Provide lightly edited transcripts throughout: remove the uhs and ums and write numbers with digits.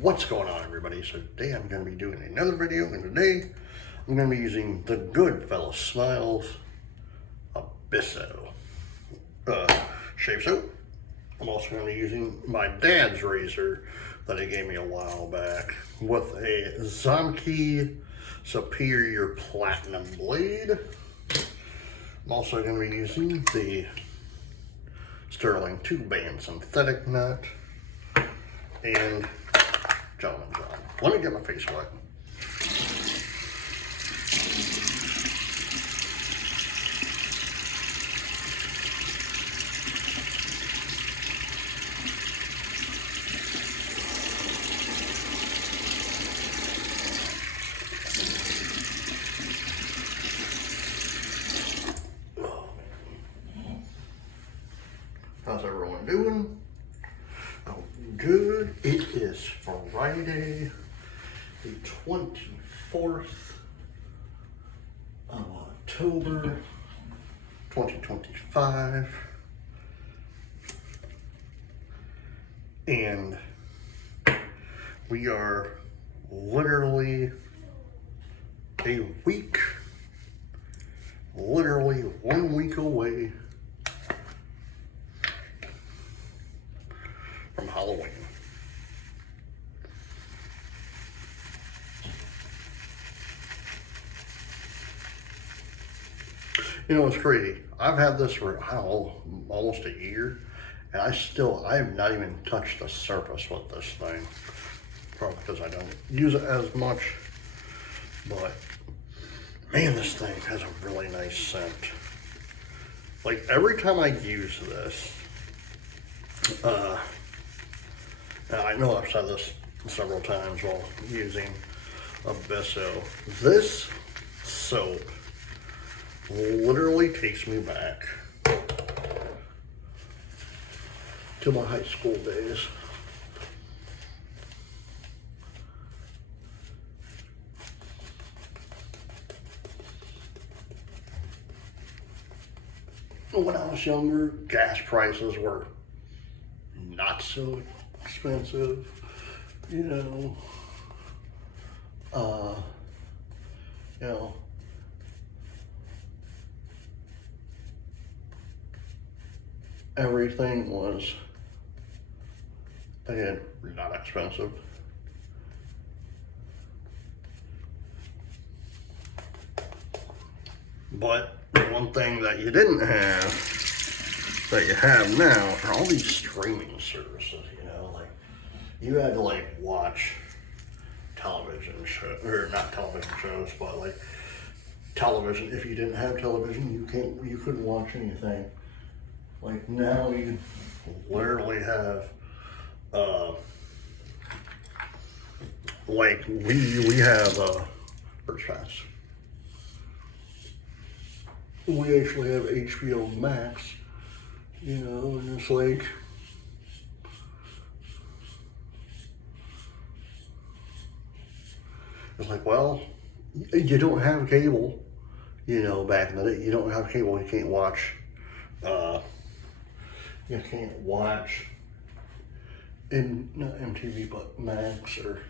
What's going on, everybody? So today I'm going to be doing another video, and today I'm going to be using the Goodfellas Smiles Abysso shave soap. I'm also going to be using my dad's razor that he gave me a while back with a Zomke Superior Platinum blade. I'm also going to be using the Sterling 2-band synthetic nut and Gentleman John. Let me get my face wet. How's everyone doing? Oh, good. It is Friday, the 24th of October, 2025. And we are literally a week, literally 1 week away from Halloween. You know, it's crazy. I've had this for, I don't know, almost a year, and I have not even touched the surface with this thing. Probably because I don't use it as much, but man, this thing has a really nice scent. Like, every time I use this, and I know I've said this several times while using Abysso, this soap literally takes me back to my high school days. When I was younger, gas prices were not so expensive, you know. Everything was, again, not expensive. But the one thing that you didn't have, that you have now, are all these streaming services, you know, like, you had to, like, watch television shows, or not television shows, but, like, television. If you didn't have television, you couldn't watch anything. Like, now you literally have, like, we have, first pass. We actually have HBO Max, you know, and it's like, well, you don't have cable, you know, back in the day. You don't have cable, you can't watch, not MTV, but Max or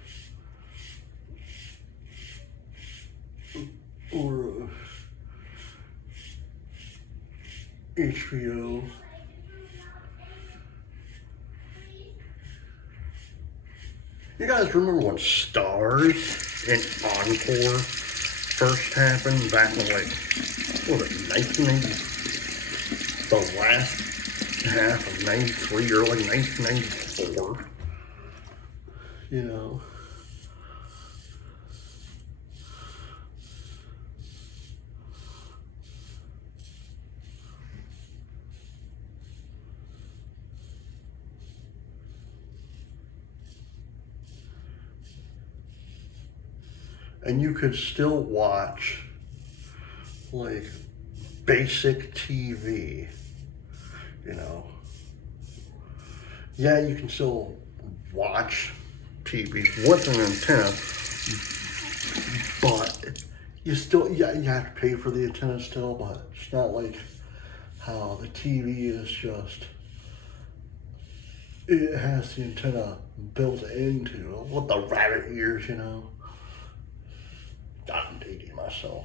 HBO. You guys remember when Stars and Encore first happened back in, like, what was it, 1990? The last half of 93 or like 1994, you know. And you could still watch, like, basic TV, you know. Yeah, you can still watch TV with an antenna, but you still, yeah, you have to pay for the antenna still, but it's not like how the TV is just it has the antenna built into with the rabbit ears, you know. I'm dating myself.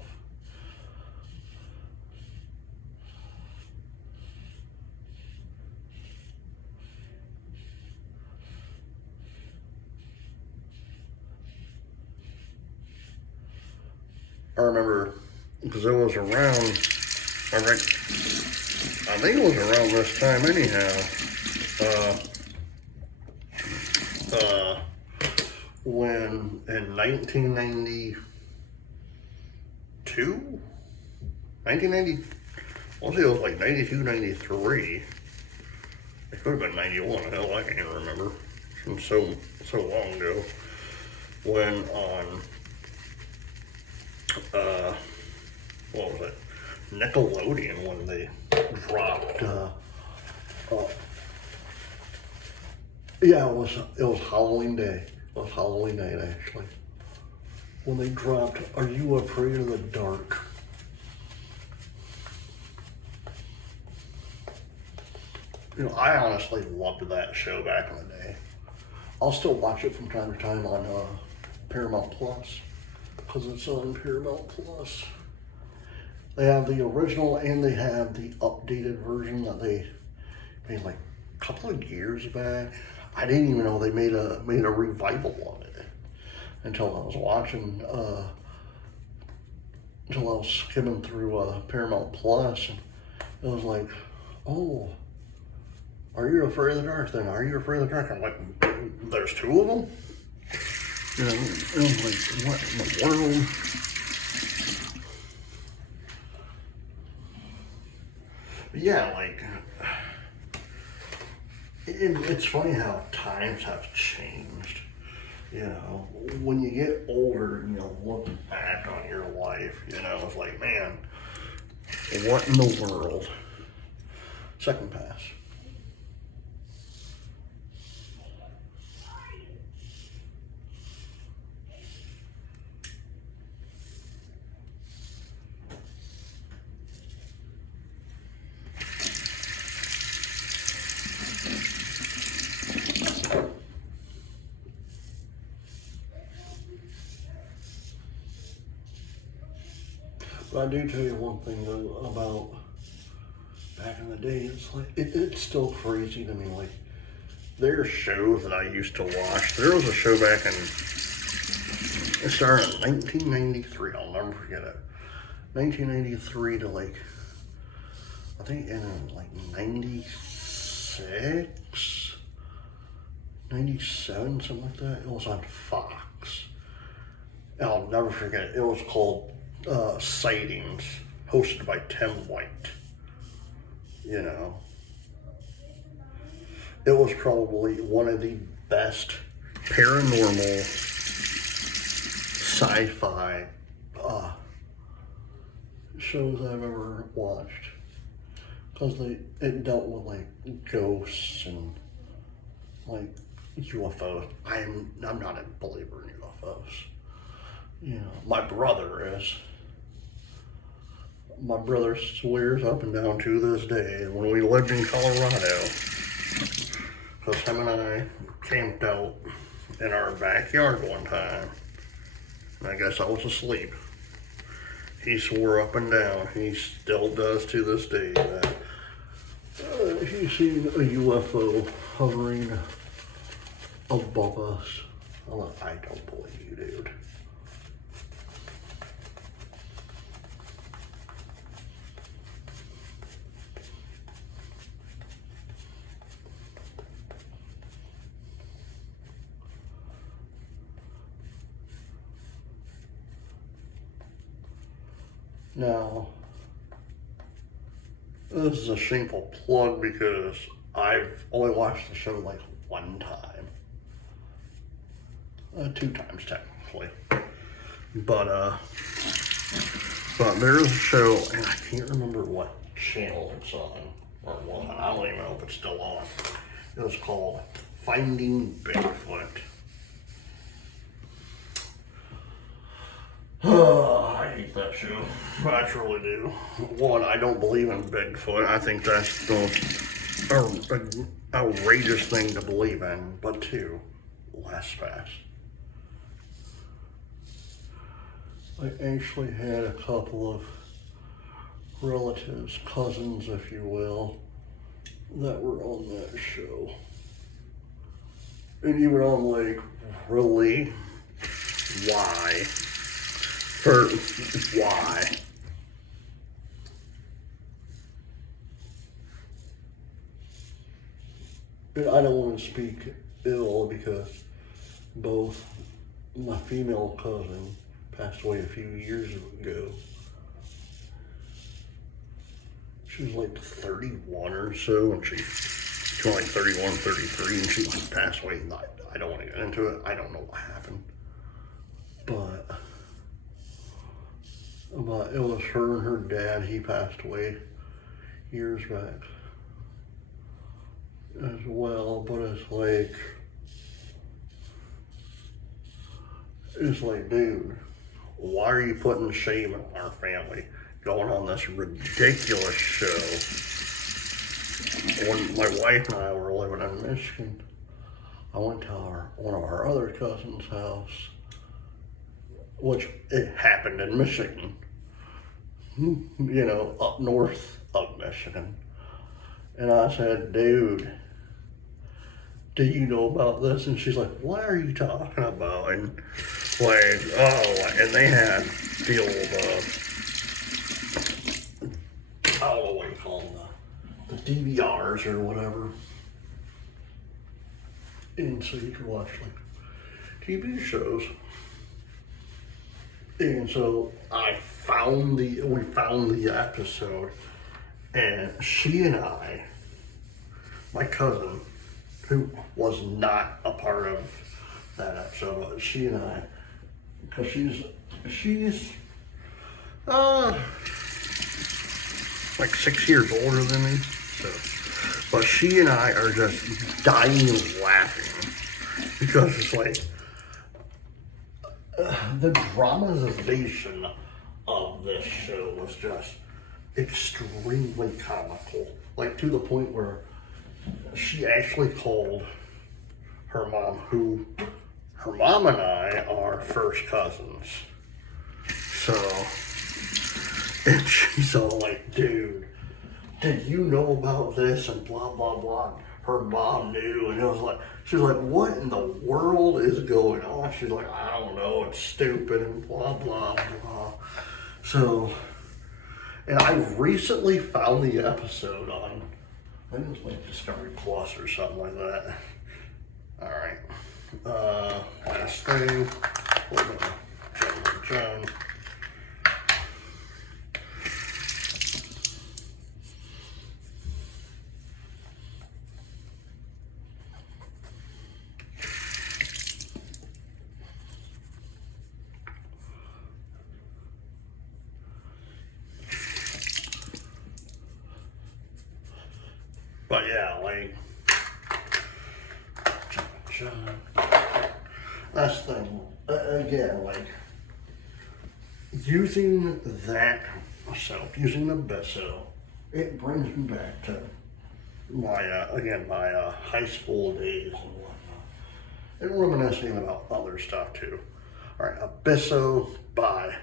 I remember because it was around, I think it was around this time anyhow. When in 1992, 1990, I want to say it was like 92, 93. It could have been 91, hell, I can't even remember. It's been so long ago. When on, what was it? Nickelodeon, when they dropped, yeah, it was Halloween Day. It was Halloween night, actually. When they dropped, Are You Afraid of the Dark? You know, I honestly loved that show back in the day. I'll still watch it from time to time on Paramount Plus, because it's on Paramount Plus. They have the original and they have the updated version that they made like a couple of years back. I didn't even know they made a revival on it until I was watching, until I was skimming through Paramount Plus, and it was like, oh, Are You Afraid of the Dark? Then Are You Afraid of the Dark? I'm like, there's two of them? You know, it was like, what in the world? But yeah, like, it's funny how times have changed. You know, when you get older and you look back on your life, you know, it's like, man, what in the world? Second pass. But I do tell you one thing though about back in the day, it's like, it's still crazy to me. Like, there's shows that I used to watch. There was a show back in, it started in 1993, I'll never forget it. 1993 to like, I think in like 96, 97, something like that. It was on Fox. And I'll never forget it. It was called Sightings, hosted by Tim White. You know, it was probably one of the best paranormal sci-fi shows I've ever watched, because it dealt with like ghosts and like UFOs. I'm not a believer in UFOs. You know, my brother is. My brother swears up and down to this day when we lived in Colorado, because him and I camped out in our backyard one time, and I guess I was asleep. He swore up and down, he still does to this day, that he's seen a UFO hovering above us. I'm like, I don't believe you, dude. Now, this is a shameful plug because I've only watched the show like one time. 2 times technically. But there's a show, and I can't remember what channel it's on, or what, I don't even know if it's still on. It was called Finding Bigfoot. I hate that show. I truly do. One, I don't believe in Bigfoot. I think that's the most an outrageous thing to believe in, but two, lasts fast. I actually had a couple of relatives, cousins, if you will, that were on that show. And even I'm like, really? Why? Why? And I don't want to speak ill because both my female cousin passed away a few years ago. She was like 31 or so, and she was like 31, 33, and she like passed away. I don't want to get into it. I don't know what happened. But it was her and her dad. He passed away years back as well. But it's like, dude, why are you putting shame on our family going on this ridiculous show? When my wife and I were living in Michigan, I went to one of our other cousins' house, which it happened in Michigan, you know, up north of Michigan. And I said, dude, do you know about this? And she's like, what are you talking about? And like, oh, and they had the old, I don't know what you call them, the DVRs or whatever. And so you could watch like TV shows. And so we found the episode, and she and I, my cousin, who was not a part of that episode, but she and I, because she's like 6 years older than me, so, but she and I are just dying laughing because it's like the dramatization of this show was just extremely comical, like to the point where she actually called her mom, who her mom and I are first cousins. So, and she's all like, dude, did you know about this? And blah, blah, blah. Her mom knew, and it was like, she's like, what in the world is going on? She's like, I don't know, it's stupid, and blah, blah, blah. So, and I recently found the episode on, I think it was like Discovery Plus or something like that. All right. Last thing. John. But yeah, like, John. Last thing, again, like, using that myself, using the Abysso, it brings me back to my, my high school days and whatnot. And reminiscing about other stuff too. All right, Abysso by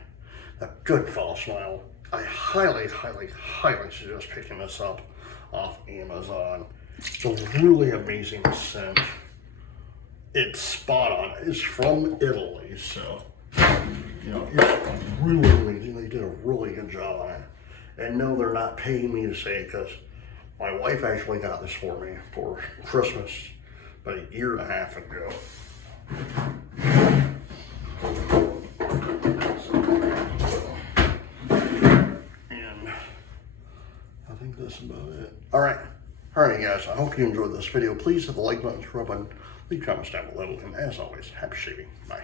the Goodfellow Smile. I highly, highly, highly suggest picking this up off Amazon. It's a really amazing scent. It's spot on. It's from Italy, so you know, it's really amazing. They did a really good job on it. And no, they're not paying me to say it, because my wife actually got this for me for Christmas about a year and a half ago. And I think that's about it. All right, guys, I hope you enjoyed this video. Please hit the like button, subscribe button, leave comments down below, and as always, happy shaping. Bye.